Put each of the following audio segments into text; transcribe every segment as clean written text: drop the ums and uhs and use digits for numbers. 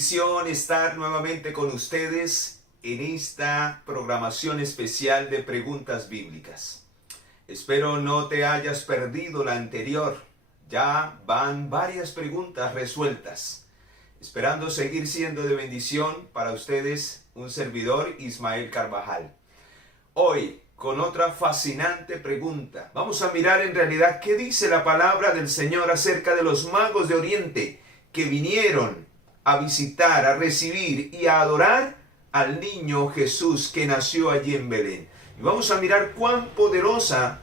bendición estar nuevamente con ustedes en esta programación especial de preguntas bíblicas. Espero no te hayas perdido la anterior. Ya van varias preguntas resueltas. Esperando seguir siendo de bendición para ustedes, un servidor, Ismael Carvajal. Hoy, con otra fascinante pregunta, vamos a mirar en realidad qué dice la palabra del Señor acerca de los magos de Oriente que vinieron a visitar, a recibir y a adorar al niño Jesús que nació allí en Belén. Y vamos a mirar cuán poderosa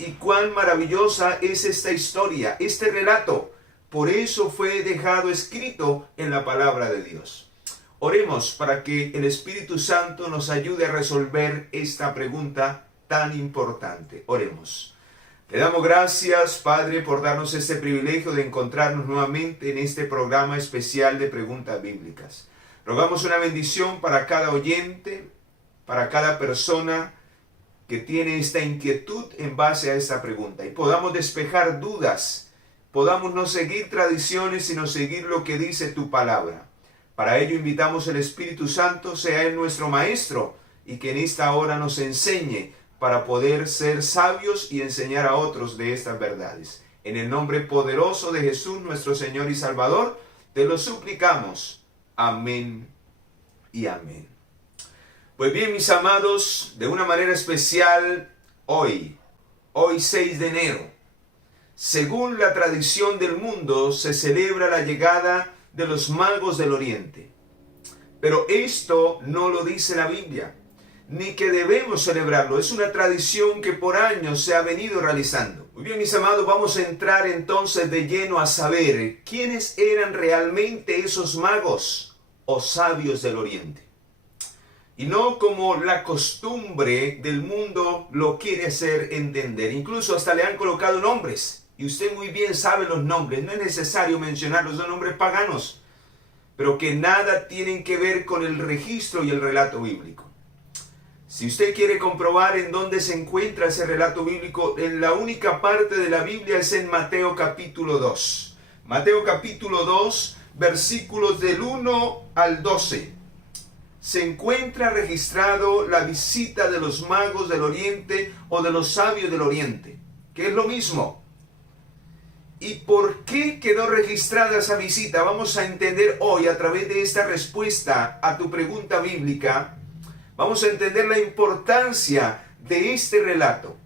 y cuán maravillosa es esta historia, este relato. Por eso fue dejado escrito en la palabra de Dios. Oremos para que el Espíritu Santo nos ayude a resolver esta pregunta tan importante. Oremos. Te damos gracias, Padre, por darnos este privilegio de encontrarnos nuevamente en este programa especial de preguntas bíblicas. Rogamos una bendición para cada oyente, para cada persona que tiene esta inquietud en base a esta pregunta. Y podamos despejar dudas, podamos no seguir tradiciones, sino seguir lo que dice tu palabra. Para ello invitamos al Espíritu Santo, sea Él nuestro Maestro, y que en esta hora nos enseñe para poder ser sabios y enseñar a otros de estas verdades. En el nombre poderoso de Jesús, nuestro Señor y Salvador, te lo suplicamos. Amén y amén. Pues bien, mis amados, de una manera especial, hoy 6 de enero, según la tradición del mundo, se celebra la llegada de los magos del Oriente. Pero esto no lo dice la Biblia, ni que debemos celebrarlo. Es una tradición que por años se ha venido realizando. Muy bien, mis amados, vamos a entrar entonces de lleno a saber quiénes eran realmente esos magos o sabios del Oriente. Y no como la costumbre del mundo lo quiere hacer entender. Incluso hasta le han colocado nombres. Y usted muy bien sabe los nombres. No es necesario mencionarlos, son nombres paganos. Pero que nada tienen que ver con el registro y el relato bíblico. Si usted quiere comprobar en dónde se encuentra ese relato bíblico, en la única parte de la Biblia es en Mateo capítulo 2. Mateo capítulo 2, versículos del 1 al 12. Se encuentra registrado la visita de los magos del Oriente o de los sabios del Oriente, que es lo mismo. ¿Y por qué quedó registrada esa visita? Vamos a entender hoy a través de esta respuesta a tu pregunta bíblica. Vamos a entender la importancia de este relato.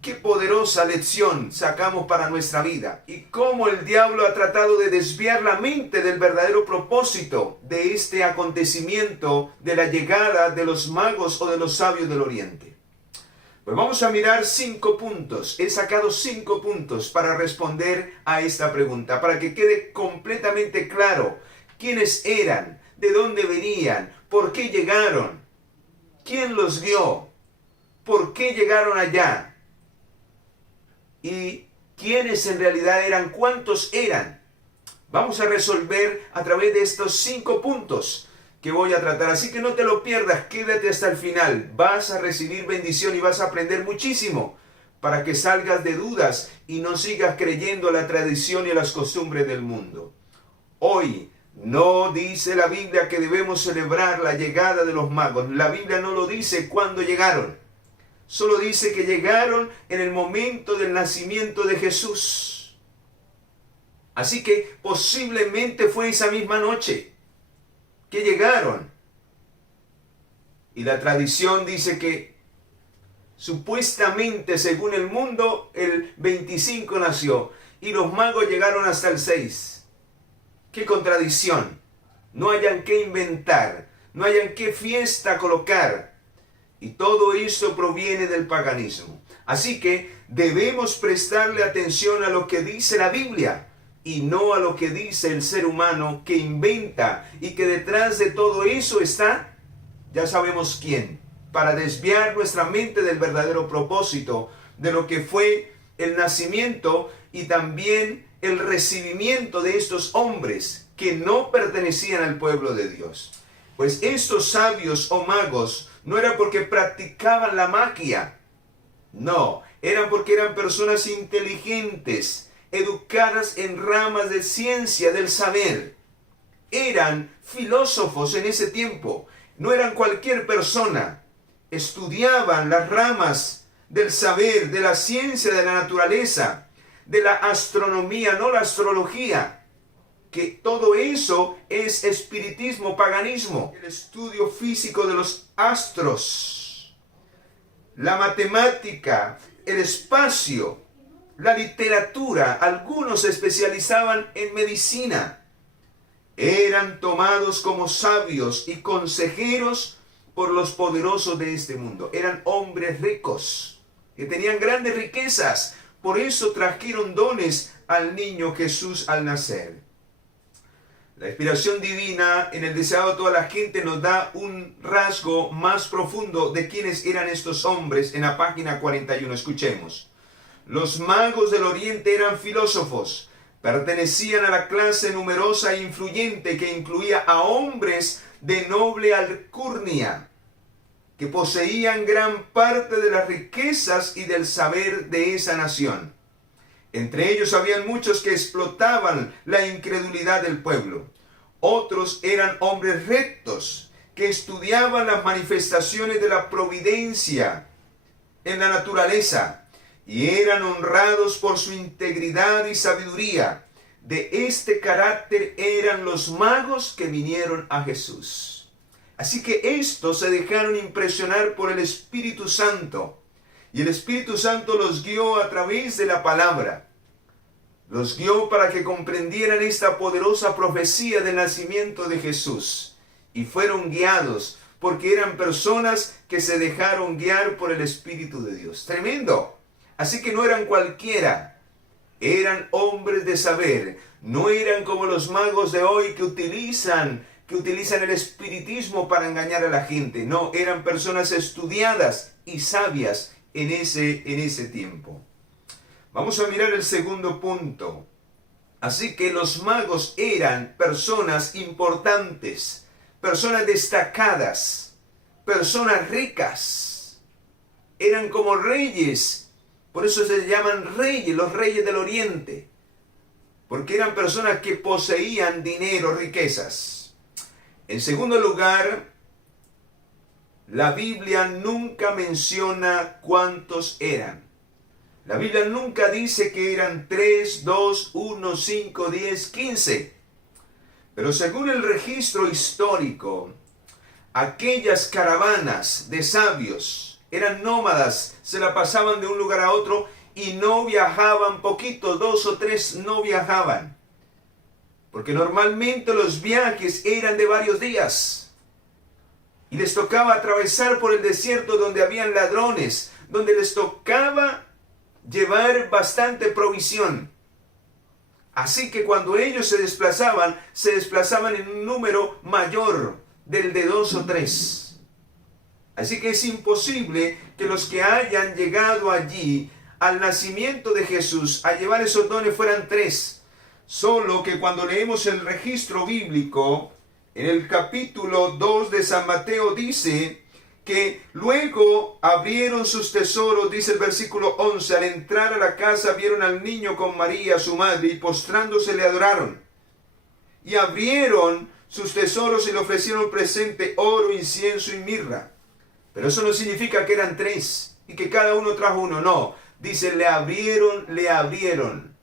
Qué poderosa lección sacamos para nuestra vida y cómo el diablo ha tratado de desviar la mente del verdadero propósito de este acontecimiento de la llegada de los magos o de los sabios del Oriente. Pues vamos a mirar 5 puntos. He sacado 5 puntos para responder a esta pregunta, para que quede completamente claro quiénes eran, de dónde venían, por qué llegaron. ¿Quién los guió? ¿Por qué llegaron allá? ¿Y quiénes en realidad eran? ¿Cuántos eran? Vamos a resolver a través de estos 5 puntos que voy a tratar. Así que no te lo pierdas, quédate hasta el final. Vas a recibir bendición y vas a aprender muchísimo para que salgas de dudas y no sigas creyendo la tradición y las costumbres del mundo. Hoy no dice la Biblia que debemos celebrar la llegada de los magos. La Biblia no lo dice cuándo llegaron. Solo dice que llegaron en el momento del nacimiento de Jesús. Así que posiblemente fue esa misma noche que llegaron. Y la tradición dice que supuestamente, según el mundo, el 25 nació. Y los magos llegaron hasta el 6. ¡Qué contradicción! No hayan qué inventar, no hayan qué fiesta colocar. Y todo eso proviene del paganismo. Así que debemos prestarle atención a lo que dice la Biblia y no a lo que dice el ser humano que inventa y que detrás de todo eso está, ya sabemos quién, para desviar nuestra mente del verdadero propósito de lo que fue el nacimiento y también el recibimiento de estos hombres que no pertenecían al pueblo de Dios. Pues estos sabios o magos no era porque practicaban la magia, no, eran porque eran personas inteligentes, educadas en ramas de ciencia del saber. eran filósofos en ese tiempo. No eran cualquier persona. Estudiaban las ramas del saber, de la ciencia de la naturaleza, de la astronomía, no la astrología, que todo eso es espiritismo, paganismo. El estudio físico de los astros, la matemática, el espacio, la literatura. Algunos se especializaban en medicina. Eran tomados como sabios y consejeros por los poderosos de este mundo. Eran hombres ricos, que tenían grandes riquezas. Por eso trajeron dones al niño Jesús al nacer. La inspiración divina en el deseado de toda la gente nos da un rasgo más profundo de quiénes eran estos hombres en la página 41. Escuchemos. Los magos del oriente eran filósofos. Pertenecían a la clase numerosa e influyente que incluía a hombres de noble alcurnia, que poseían gran parte de las riquezas y del saber de esa nación. Entre ellos habían muchos que explotaban la incredulidad del pueblo. Otros eran hombres rectos, que estudiaban las manifestaciones de la providencia en la naturaleza, y eran honrados por su integridad y sabiduría. De este carácter eran los magos que vinieron a Jesús. Así que estos se dejaron impresionar por el Espíritu Santo, y el Espíritu Santo los guió a través de la palabra. Los guió para que comprendieran esta poderosa profecía del nacimiento de Jesús, y fueron guiados porque eran personas que se dejaron guiar por el Espíritu de Dios. Tremendo. Así que no eran cualquiera, eran hombres de saber. No eran como los magos de hoy que utilizan el espiritismo para engañar a la gente. No, eran personas estudiadas y sabias en ese tiempo. Vamos a mirar el segundo punto. Así que los magos eran personas importantes, personas destacadas, personas ricas. Eran como reyes. Por eso se llaman reyes, los reyes del oriente. Porque eran personas que poseían dinero, riquezas. En segundo lugar, la Biblia nunca menciona cuántos eran. La Biblia nunca dice que eran 3, 2, 1, 5, 10, 15. Pero según el registro histórico, aquellas caravanas de sabios eran nómadas, se la pasaban de un lugar a otro y no viajaban poquito, 2 o 3 no viajaban. Porque normalmente los viajes eran de varios días. Y les tocaba atravesar por el desierto donde habían ladrones, donde les tocaba llevar bastante provisión. Así que cuando ellos se desplazaban en un número mayor del de 2 o 3. Así que es imposible que los que hayan llegado allí al nacimiento de Jesús a llevar esos dones fueran 3. Solo que cuando leemos el registro bíblico, en el capítulo 2 de San Mateo dice que luego abrieron sus tesoros, dice el versículo 11, al entrar a la casa vieron al niño con María, su madre, y postrándose le adoraron. Y abrieron sus tesoros y le ofrecieron presente oro, incienso y mirra. Pero eso no significa que eran 3 y que cada uno trajo uno, no. Dice, le abrieron.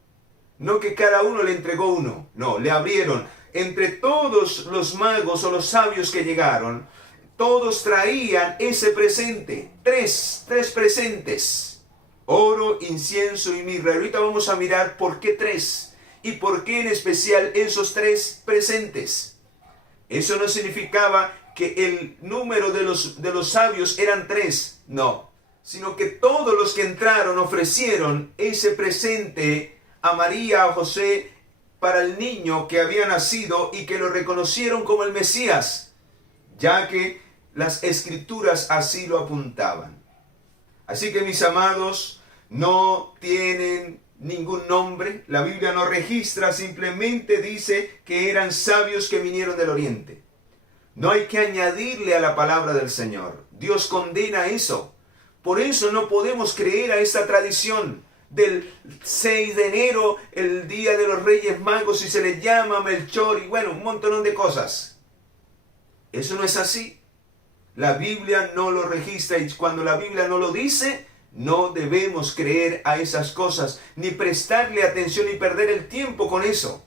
No que cada uno le entregó uno, no, le abrieron. Entre todos los magos o los sabios que llegaron, todos traían ese presente, tres presentes. Oro, incienso y mirra. Y ahorita vamos a mirar por qué 3 y por qué en especial esos 3 presentes. Eso no significaba que el número de los sabios eran 3, no, sino que todos los que entraron ofrecieron ese presente a María, a José, para el niño que había nacido y que lo reconocieron como el Mesías, ya que las escrituras así lo apuntaban. Así que mis amados, no tienen ningún nombre, la Biblia no registra, simplemente dice que eran sabios que vinieron del oriente. No hay que añadirle a la palabra del Señor. Dios condena eso. Por eso no podemos creer a esta tradición del 6 de enero, el día de los Reyes Magos, y se les llama Melchor, y bueno, un montón de cosas. Eso no es así. La Biblia no lo registra, y cuando la Biblia no lo dice, no debemos creer a esas cosas, ni prestarle atención, ni perder el tiempo con eso.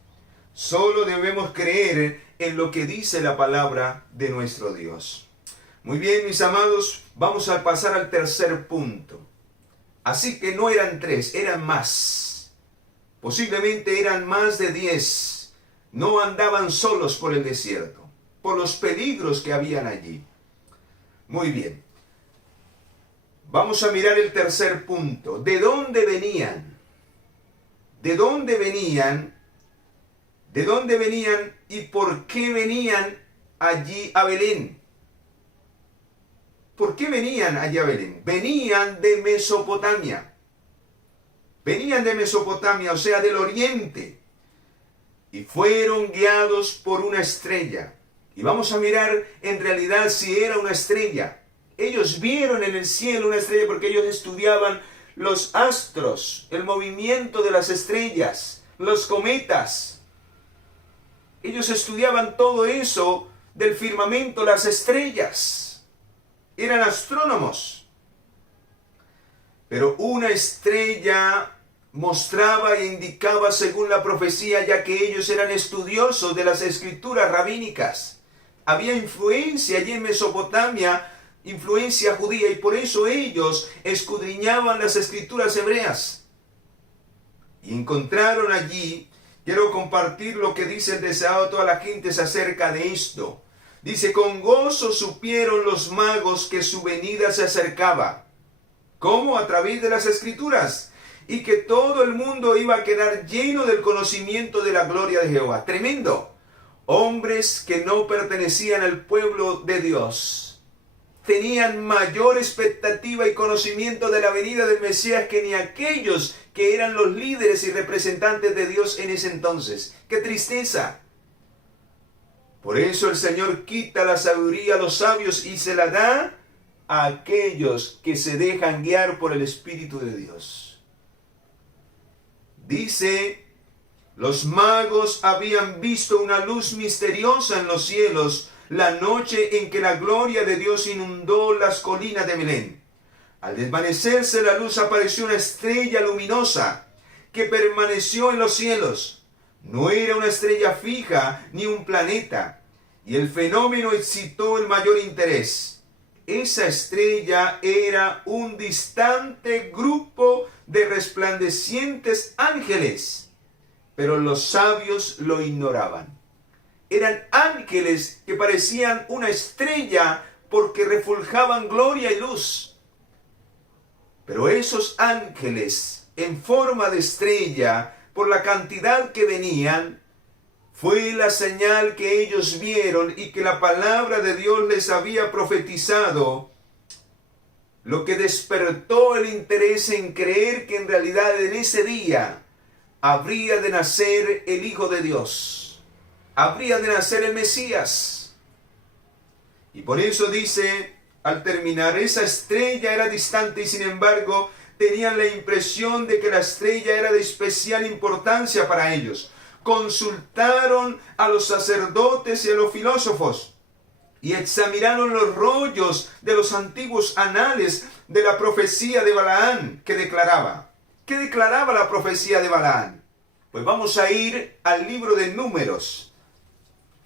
Solo debemos creer en lo que dice la palabra de nuestro Dios. Muy bien, mis amados, vamos a pasar al tercer punto. Así que no eran 3, eran más. Posiblemente eran más de 10. No andaban solos por el desierto, por los peligros que habían allí. Muy bien. Vamos a mirar el tercer punto. ¿De dónde venían? ¿De dónde venían? ¿De dónde venían y por qué venían allí a Belén? ¿Por qué venían allí a Belén? Venían de Mesopotamia. Venían de Mesopotamia, o sea, del oriente. Y fueron guiados por una estrella. Y vamos a mirar en realidad si era una estrella. Ellos vieron en el cielo una estrella porque ellos estudiaban los astros, el movimiento de las estrellas, los cometas. Ellos estudiaban todo eso del firmamento, las estrellas. Eran astrónomos. Pero una estrella mostraba e indicaba según la profecía, ya que ellos eran estudiosos de las escrituras rabínicas. Había influencia allí en Mesopotamia, influencia judía, y por eso ellos escudriñaban las escrituras hebreas. Y encontraron allí, quiero compartir lo que dice el deseado de toda la gente acerca de esto. Dice, con gozo supieron los magos que su venida se acercaba. ¿Cómo? A través de las escrituras. Y que todo el mundo iba a quedar lleno del conocimiento de la gloria de Jehová. Tremendo. Hombres que no pertenecían al pueblo de Dios tenían mayor expectativa y conocimiento de la venida del Mesías que ni aquellos que eran los líderes y representantes de Dios en ese entonces. ¡Qué tristeza! Por eso el Señor quita la sabiduría a los sabios y se la da a aquellos que se dejan guiar por el Espíritu de Dios. Dice, los magos habían visto una luz misteriosa en los cielos la noche en que la gloria de Dios inundó las colinas de Belén. Al desvanecerse la luz apareció una estrella luminosa que permaneció en los cielos. No era una estrella fija ni un planeta, y el fenómeno excitó el mayor interés. Esa estrella era un distante grupo de resplandecientes ángeles, pero los sabios lo ignoraban. Eran ángeles que parecían una estrella porque refuljaban gloria y luz. Pero esos ángeles en forma de estrella, por la cantidad que venían, fue la señal que ellos vieron y que la palabra de Dios les había profetizado, lo que despertó el interés en creer que en realidad en ese día habría de nacer el Hijo de Dios. Habría de nacer el Mesías. Y por eso dice, al terminar, esa estrella era distante y sin embargo tenían la impresión de que la estrella era de especial importancia para ellos. Consultaron a los sacerdotes y a los filósofos y examinaron los rollos de los antiguos anales de la profecía de Balaán que declaraba. ¿Qué declaraba la profecía de Balaán? Pues vamos a ir al libro de Números.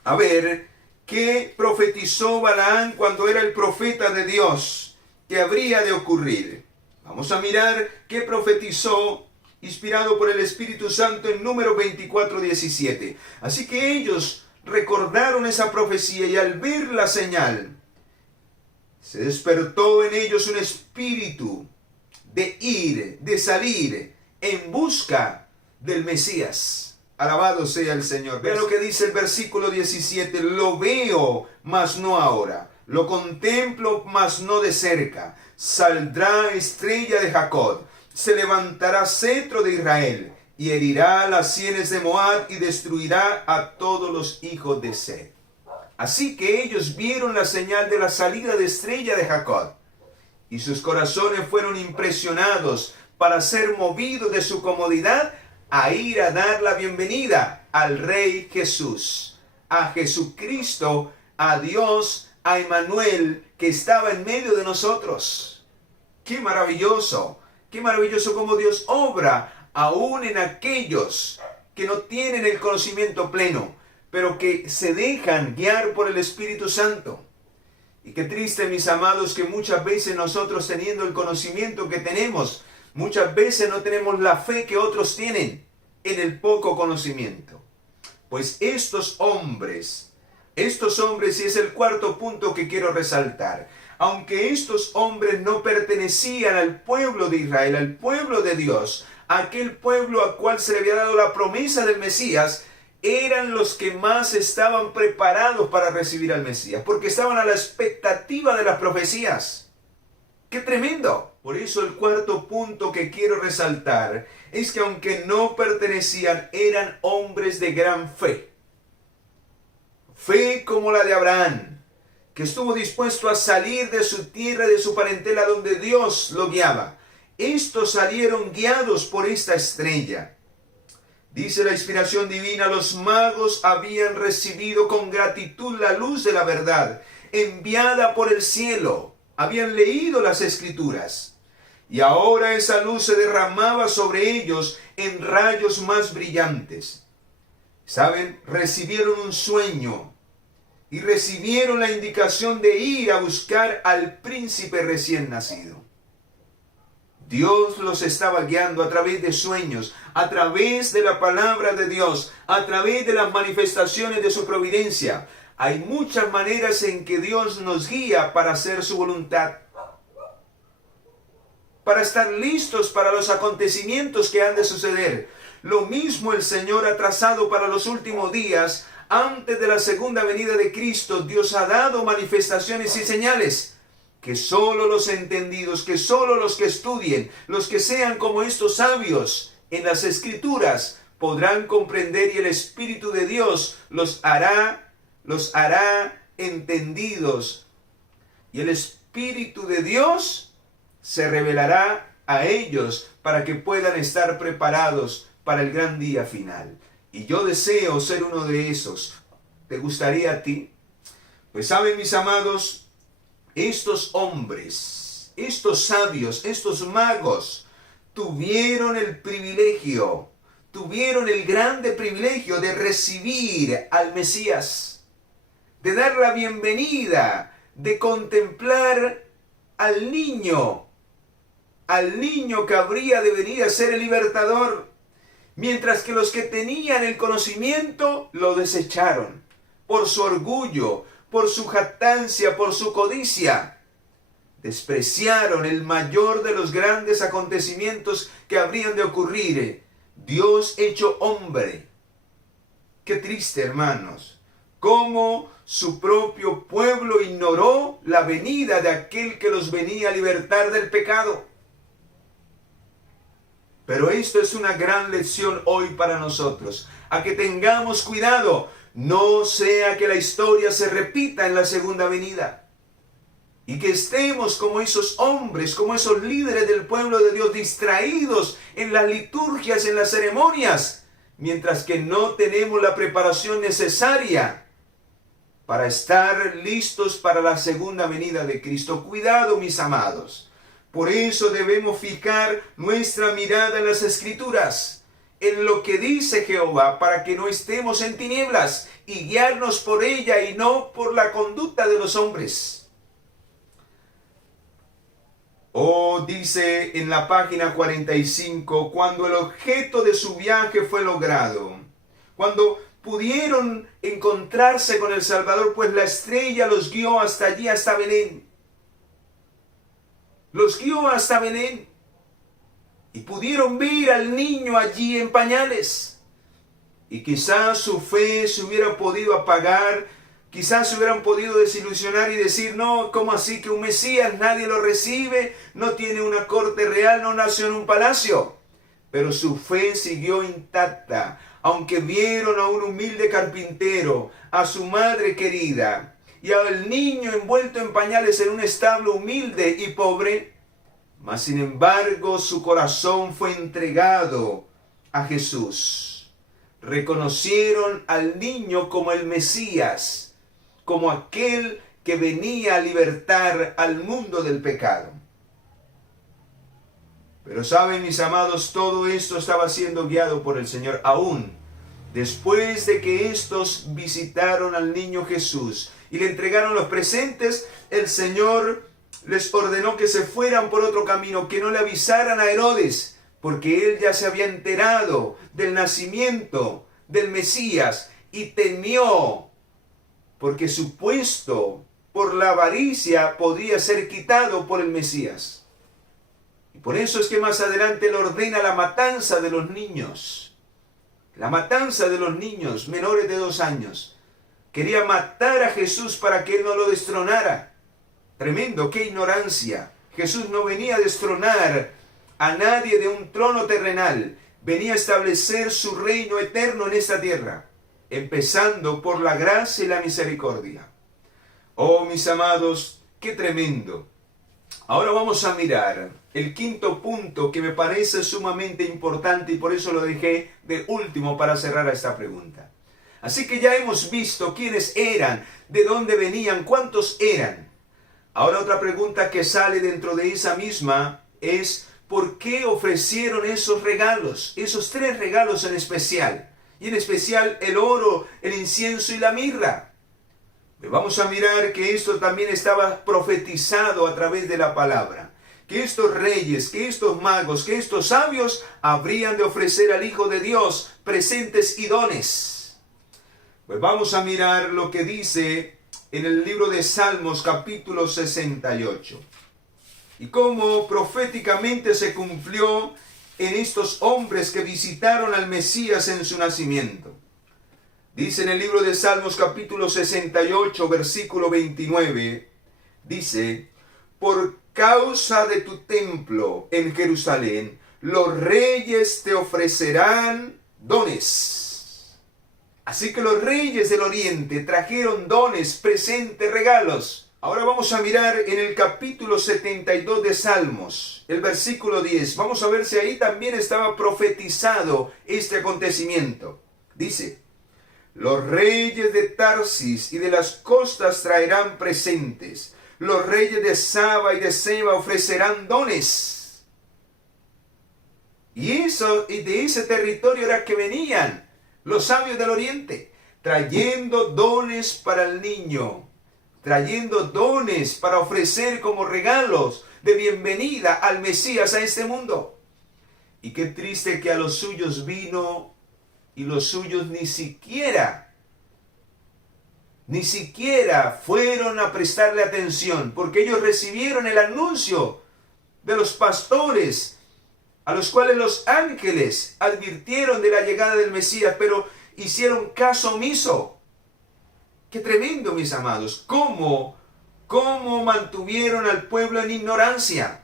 A ver, ¿qué profetizó Balaán cuando era el profeta de Dios? ¿Qué habría de ocurrir? Vamos a mirar qué profetizó, inspirado por el Espíritu Santo, en Números 24:17. Así que ellos recordaron esa profecía y al ver la señal, se despertó en ellos un espíritu de ir, de salir en busca del Mesías. Alabado sea el Señor. Vean lo que dice el versículo 17. Lo veo, mas no ahora. Lo contemplo, mas no de cerca. Saldrá estrella de Jacob. Se levantará cetro de Israel. Y herirá las sienes de Moab y destruirá a todos los hijos de Seth. Así que ellos vieron la señal de la salida de estrella de Jacob. Y sus corazones fueron impresionados para ser movido de su comodidad a ir a dar la bienvenida al Rey Jesús, a Jesucristo, a Dios, a Emmanuel, que estaba en medio de nosotros. ¡Qué maravilloso! ¡Qué maravilloso cómo Dios obra aún en aquellos que no tienen el conocimiento pleno, pero que se dejan guiar por el Espíritu Santo! Y qué triste, mis amados, que muchas veces nosotros, teniendo el conocimiento que tenemos, muchas veces no tenemos la fe que otros tienen en el poco conocimiento. Pues estos hombres, y es el cuarto punto que quiero resaltar, aunque estos hombres no pertenecían al pueblo de Israel, al pueblo de Dios, aquel pueblo al cual se le había dado la promesa del Mesías, eran los que más estaban preparados para recibir al Mesías, porque estaban a la expectativa de las profecías. ¡Qué tremendo! Por eso el cuarto punto que quiero resaltar es que aunque no pertenecían, eran hombres de gran fe. Fe como la de Abraham, que estuvo dispuesto a salir de su tierra, de su parentela donde Dios lo guiaba. Estos salieron guiados por esta estrella. Dice la inspiración divina, los magos habían recibido con gratitud la luz de la verdad, enviada por el cielo. Habían leído las Escrituras. Y ahora esa luz se derramaba sobre ellos en rayos más brillantes. ¿Saben? Recibieron un sueño y recibieron la indicación de ir a buscar al príncipe recién nacido. Dios los estaba guiando a través de sueños, a través de la palabra de Dios, a través de las manifestaciones de su providencia. Hay muchas maneras en que Dios nos guía para hacer su voluntad, para estar listos para los acontecimientos que han de suceder. Lo mismo el Señor ha trazado para los últimos días. Antes de la segunda venida de Cristo, Dios ha dado manifestaciones y señales que solo los entendidos, que solo los que estudien, los que sean como estos sabios en las Escrituras, podrán comprender, y el Espíritu de Dios los hará entendidos. Y el Espíritu de Dios se revelará a ellos para que puedan estar preparados para el gran día final. Y yo deseo ser uno de esos. ¿Te gustaría a ti? Pues saben, mis amados, estos hombres, estos sabios, estos magos, tuvieron el grande privilegio de recibir al Mesías, de dar la bienvenida, de contemplar al niño que habría de venir a ser el libertador, mientras que los que tenían el conocimiento lo desecharon por su orgullo, por su jactancia, por su codicia. Despreciaron el mayor de los grandes acontecimientos que habrían de ocurrir, Dios hecho hombre. Qué triste, hermanos, cómo su propio pueblo ignoró la venida de aquel que los venía a libertar del pecado. Pero esto es una gran lección hoy para nosotros, a que tengamos cuidado, no sea que la historia se repita en la segunda venida, y que estemos como esos hombres, como esos líderes del pueblo de Dios, distraídos en las liturgias, en las ceremonias, mientras que no tenemos la preparación necesaria para estar listos para la segunda venida de Cristo. Cuidado, mis amados. Por eso debemos fijar nuestra mirada en las Escrituras, en lo que dice Jehová, para que no estemos en tinieblas, y guiarnos por ella y no por la conducta de los hombres. Dice en la página 45, cuando el objeto de su viaje fue logrado, cuando pudieron encontrarse con el Salvador, pues la estrella los guió hasta allí, hasta Belén. Los guió hasta Belén. Y pudieron ver al niño allí en pañales. Y quizás su fe se hubiera podido apagar. Quizás se hubieran podido desilusionar y decir, no, ¿cómo así que un Mesías nadie lo recibe? No tiene una corte real, no nació en un palacio. Pero su fe siguió intacta. Aunque vieron a un humilde carpintero, a su madre querida, y al niño envuelto en pañales en un establo humilde y pobre, mas sin embargo su corazón fue entregado a Jesús. Reconocieron al niño como el Mesías, como aquel que venía a libertar al mundo del pecado. Pero saben, mis amados, todo esto estaba siendo guiado por el Señor. Aún después de que estos visitaron al niño Jesús y le entregaron los presentes, el Señor les ordenó que se fueran por otro camino, que no le avisaran a Herodes, porque él ya se había enterado del nacimiento del Mesías y temió, porque su puesto por la avaricia podía ser quitado por el Mesías. Y por eso es que más adelante le ordena la matanza de los niños. La matanza de los niños menores de 2 años. Quería matar a Jesús para que él no lo destronara. Tremendo, qué ignorancia. Jesús no venía a destronar a nadie de un trono terrenal. Venía a establecer su reino eterno en esta tierra, empezando por la gracia y la misericordia. Oh, mis amados, qué tremendo. Ahora vamos a mirar el quinto punto que me parece sumamente importante y por eso lo dejé de último para cerrar esta pregunta. Así que ya hemos visto quiénes eran, de dónde venían, cuántos eran. Ahora otra pregunta que sale dentro de esa misma es ¿por qué ofrecieron esos regalos? Esos 3 regalos en especial. Y en especial el oro, el incienso y la mirra. Vamos a mirar que esto también estaba profetizado a través de la palabra. Que estos reyes, que estos magos, que estos sabios habrían de ofrecer al Hijo de Dios presentes y dones. Pues vamos a mirar lo que dice en el libro de Salmos capítulo 68. Y cómo proféticamente se cumplió en estos hombres que visitaron al Mesías en su nacimiento. Dice en el libro de Salmos capítulo 68, versículo 29, dice, por causa de tu templo en Jerusalén, los reyes te ofrecerán dones. Así que los reyes del oriente trajeron dones, presentes, regalos. Ahora vamos a mirar en el capítulo 72 de Salmos, el versículo 10. Vamos a ver si ahí también estaba profetizado este acontecimiento. Dice, los reyes de Tarsis y de las costas traerán presentes. Los reyes de Saba y de Seba ofrecerán dones. Y de ese territorio era que venían los sabios del oriente, trayendo dones para el niño, trayendo dones para ofrecer como regalos de bienvenida al Mesías a este mundo. Y qué triste que a los suyos vino y los suyos ni siquiera fueron a prestarle atención, porque ellos recibieron el anuncio de los pastores, a los cuales los ángeles advirtieron de la llegada del Mesías, pero hicieron caso omiso. Qué tremendo, mis amados, cómo mantuvieron al pueblo en ignorancia.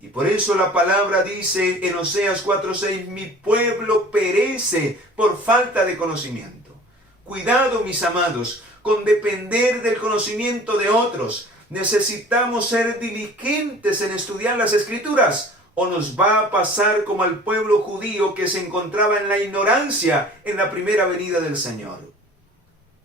Y por eso la palabra dice en Oseas 4:6, mi pueblo perece por falta de conocimiento. Cuidado, mis amados, con depender del conocimiento de otros. Necesitamos ser diligentes en estudiar las Escrituras, o nos va a pasar como al pueblo judío que se encontraba en la ignorancia en la primera venida del Señor.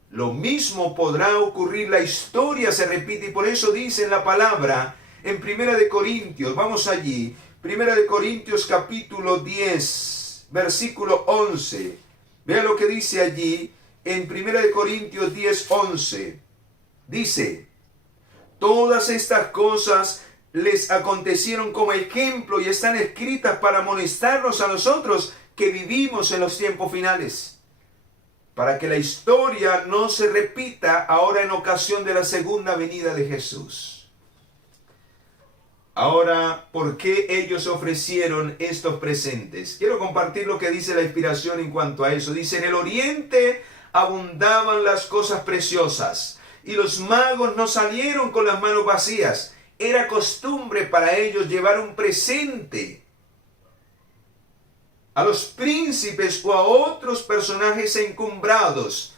Lo mismo podrá ocurrir, la historia se repite y por eso dice en la palabra, en Primera de Corintios, vamos allí, Primera de Corintios capítulo 10, versículo 11. Vea lo que dice allí en Primera de Corintios 10, 11. Dice, todas estas cosas les acontecieron como ejemplo y están escritas para amonestarnos a nosotros que vivimos en los tiempos finales, para que la historia no se repita ahora en ocasión de la segunda venida de Jesús. Ahora, ¿por qué ellos ofrecieron estos presentes? Quiero compartir lo que dice la inspiración en cuanto a eso. Dice, en el oriente abundaban las cosas preciosas y los magos no salieron con las manos vacías. Era costumbre para ellos llevar un presente a los príncipes o a otros personajes encumbrados.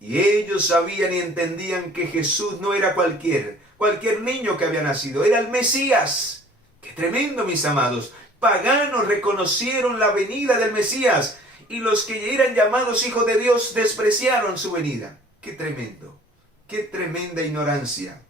Y ellos sabían y entendían que Jesús no era cualquier niño que había nacido, era el Mesías. ¡Qué tremendo, mis amados! Paganos reconocieron la venida del Mesías y los que eran llamados hijos de Dios despreciaron su venida. ¡Qué tremendo! ¡Qué tremenda ignorancia!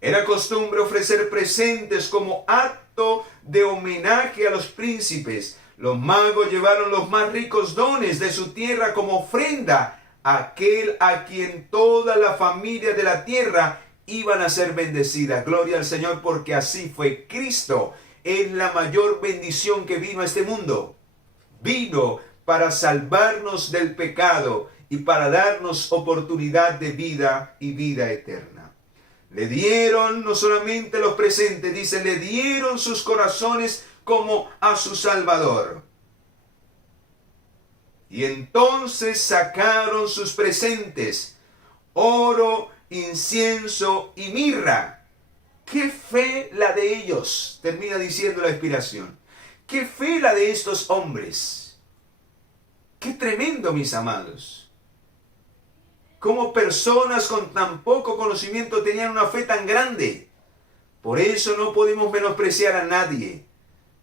Era costumbre ofrecer presentes como acto de homenaje a los príncipes. Los magos llevaron los más ricos dones de su tierra como ofrenda a aquel a quien toda la familia de la tierra iban a ser bendecidas. Gloria al Señor, porque así fue. Cristo es la mayor bendición que vino a este mundo. Vino para salvarnos del pecado y para darnos oportunidad de vida y vida eterna. Le dieron no solamente los presentes, dice, le dieron sus corazones como a su Salvador. Y entonces sacaron sus presentes, oro, incienso y mirra. ¡Qué fe la de ellos! Termina diciendo la inspiración. ¡Qué fe la de estos hombres! ¡Qué tremendo, mis amados! Cómo personas con tan poco conocimiento tenían una fe tan grande. Por eso no podemos menospreciar a nadie.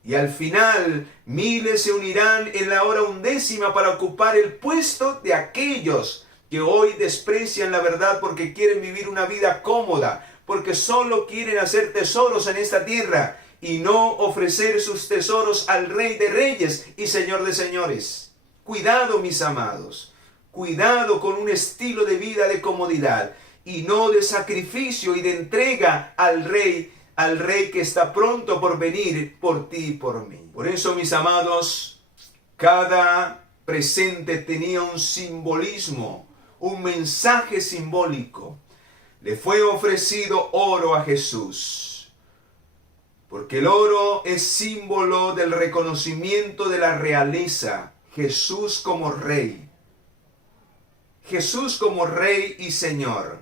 Y al final, miles se unirán en la hora 11 para ocupar el puesto de aquellos que hoy desprecian la verdad porque quieren vivir una vida cómoda, porque solo quieren hacer tesoros en esta tierra y no ofrecer sus tesoros al Rey de Reyes y Señor de Señores. Cuidado, mis amados. Cuidado con un estilo de vida de comodidad y no de sacrificio y de entrega al Rey que está pronto por venir por ti y por mí. Por eso, mis amados, cada presente tenía un simbolismo, un mensaje simbólico. Le fue ofrecido oro a Jesús, porque el oro es símbolo del reconocimiento de la realeza. Jesús como Rey. Jesús como Rey y Señor,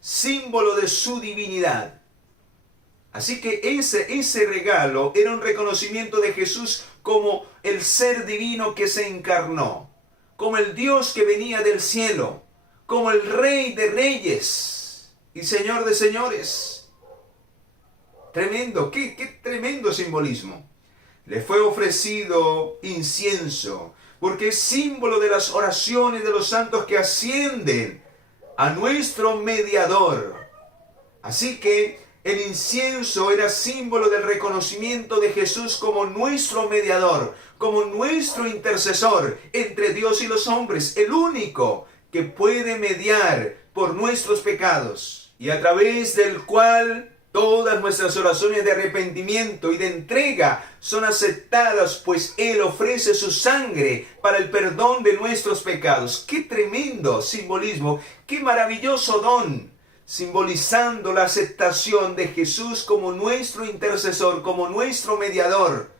símbolo de su divinidad. Así que ese regalo era un reconocimiento de Jesús como el ser divino que se encarnó, como el Dios que venía del cielo, como el Rey de Reyes y Señor de Señores. Tremendo, qué tremendo simbolismo. Le fue ofrecido incienso, porque es símbolo de las oraciones de los santos que ascienden a nuestro mediador. Así que el incienso era símbolo del reconocimiento de Jesús como nuestro mediador, como nuestro intercesor entre Dios y los hombres, el único que puede mediar por nuestros pecados y a través del cual todas nuestras oraciones de arrepentimiento y de entrega son aceptadas, pues Él ofrece su sangre para el perdón de nuestros pecados. ¡Qué tremendo simbolismo! ¡Qué maravilloso don! Simbolizando la aceptación de Jesús como nuestro intercesor, como nuestro mediador.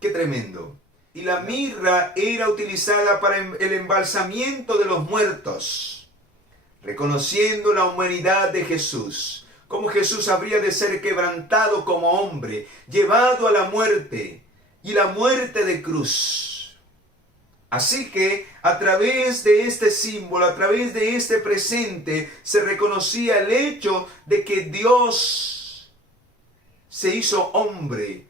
¡Qué tremendo! Y la mirra era utilizada para el embalsamiento de los muertos, reconociendo la humanidad de Jesús. Cómo Jesús habría de ser quebrantado como hombre, llevado a la muerte y la muerte de cruz. Así que a través de este símbolo, a través de este presente, se reconocía el hecho de que Dios se hizo hombre.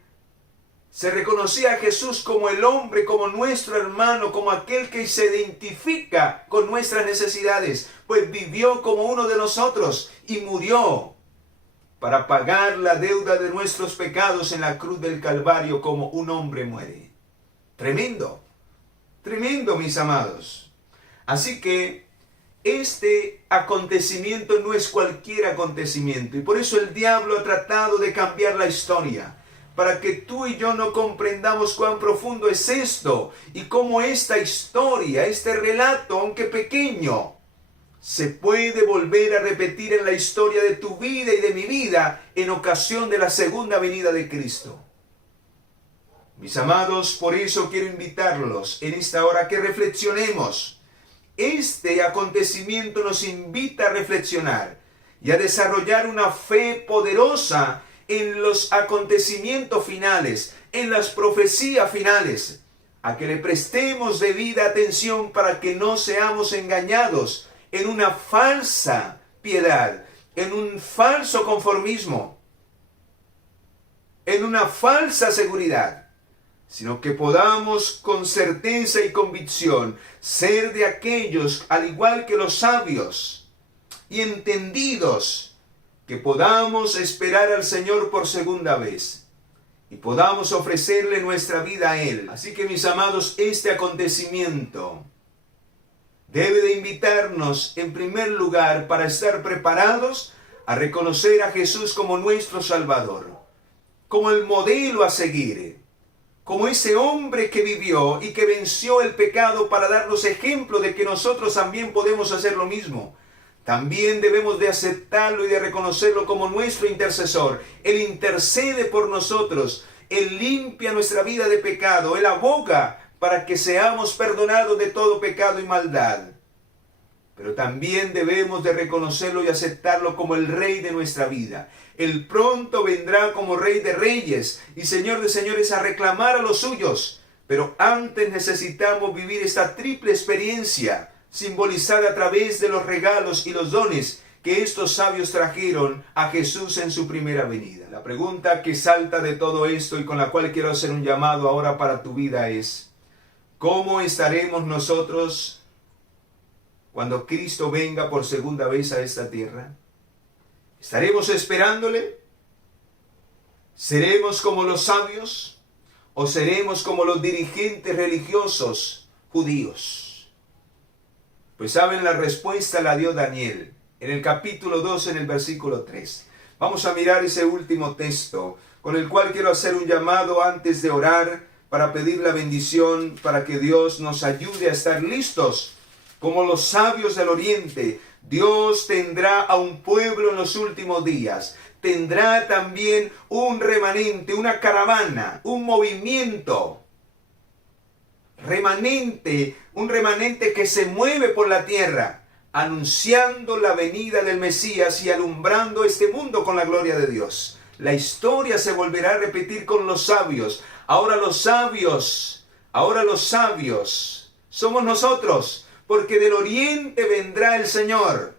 Se reconocía a Jesús como el hombre, como nuestro hermano, como aquel que se identifica con nuestras necesidades, pues vivió como uno de nosotros y murió para pagar la deuda de nuestros pecados en la cruz del Calvario como un hombre muere. Tremendo, tremendo, mis amados. Así que este acontecimiento no es cualquier acontecimiento y por eso el diablo ha tratado de cambiar la historia, para que tú y yo no comprendamos cuán profundo es esto y cómo esta historia, este relato, aunque pequeño, se puede volver a repetir en la historia de tu vida y de mi vida en ocasión de la segunda venida de Cristo. Mis amados, por eso quiero invitarlos en esta hora a que reflexionemos. Este acontecimiento nos invita a reflexionar y a desarrollar una fe poderosa en los acontecimientos finales, en las profecías finales, a que le prestemos debida atención para que no seamos engañados en una falsa piedad, en un falso conformismo. en una falsa seguridad, sino que podamos con certeza y convicción ser de aquellos, al igual que los sabios y entendidos, que podamos esperar al Señor por segunda vez y podamos ofrecerle nuestra vida a Él. Así que, mis amados, este acontecimiento debe de invitarnos en primer lugar para estar preparados a reconocer a Jesús como nuestro Salvador, como el modelo a seguir, como ese hombre que vivió y que venció el pecado para darnos ejemplo de que nosotros también podemos hacer lo mismo. También debemos de aceptarlo y de reconocerlo como nuestro intercesor. Él intercede por nosotros, Él limpia nuestra vida de pecado, Él aboga para que seamos perdonados de todo pecado y maldad. Pero también debemos de reconocerlo y aceptarlo como el Rey de nuestra vida. Él pronto vendrá como Rey de Reyes y Señor de Señores a reclamar a los suyos. Pero antes necesitamos vivir esta triple experiencia, simbolizada a través de los regalos y los dones que estos sabios trajeron a Jesús en su primera venida. La pregunta que salta de todo esto y con la cual quiero hacer un llamado ahora para tu vida es: ¿cómo estaremos nosotros cuando Cristo venga por segunda vez a esta tierra? ¿Estaremos esperándole? ¿Seremos como los sabios o seremos como los dirigentes religiosos judíos? Pues saben, la respuesta la dio Daniel en el capítulo 2, en el versículo 3. Vamos a mirar ese último texto, con el cual quiero hacer un llamado antes de orar para pedir la bendición, para que Dios nos ayude a estar listos como los sabios del oriente. Dios tendrá a un pueblo en los últimos días. Tendrá también un remanente, una caravana, un movimiento remanente, un remanente que se mueve por la tierra, anunciando la venida del Mesías y alumbrando este mundo con la gloria de Dios. La historia se volverá a repetir con los sabios. Ahora los sabios somos nosotros, porque del oriente vendrá el Señor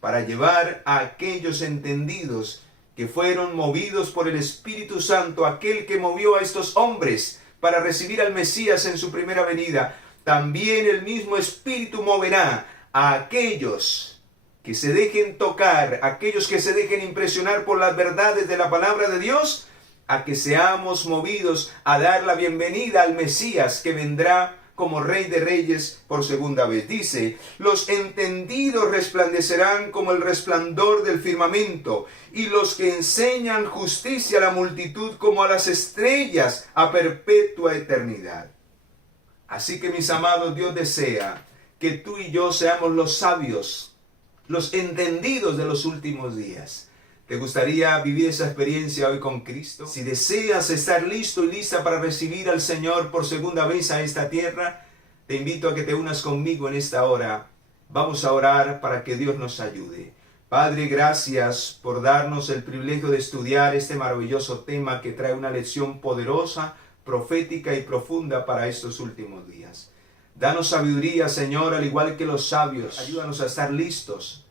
para llevar a aquellos entendidos que fueron movidos por el Espíritu Santo, aquel que movió a estos hombres para recibir al Mesías en su primera venida. También el mismo Espíritu moverá a aquellos que se dejen tocar, aquellos que se dejen impresionar por las verdades de la palabra de Dios, a que seamos movidos a dar la bienvenida al Mesías que vendrá como Rey de Reyes por segunda vez. Dice: los entendidos resplandecerán como el resplandor del firmamento, y los que enseñan justicia a la multitud como a las estrellas a perpetua eternidad. Así que, mis amados, Dios desea que tú y yo seamos los sabios, los entendidos de los últimos días. ¿Te gustaría vivir esa experiencia hoy con Cristo? Si deseas estar listo y lista para recibir al Señor por segunda vez a esta tierra, te invito a que te unas conmigo en esta hora. Vamos a orar para que Dios nos ayude. Padre, gracias por darnos el privilegio de estudiar este maravilloso tema que trae una lección poderosa, profética y profunda para estos últimos días. Danos sabiduría, Señor, al igual que los sabios. Ayúdanos a estar listos,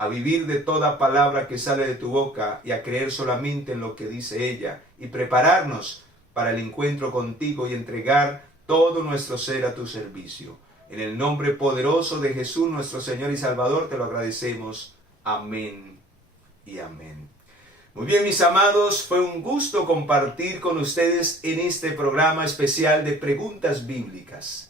a vivir de toda palabra que sale de tu boca y a creer solamente en lo que dice ella, y prepararnos para el encuentro contigo y entregar todo nuestro ser a tu servicio. En el nombre poderoso de Jesús, nuestro Señor y Salvador, te lo agradecemos. Amén y amén. Muy bien, mis amados, fue un gusto compartir con ustedes en este programa especial de preguntas bíblicas.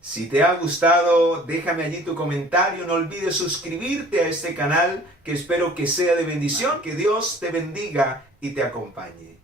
Si te ha gustado, déjame allí tu comentario. No olvides suscribirte a este canal, que espero que sea de bendición. Que Dios te bendiga y te acompañe.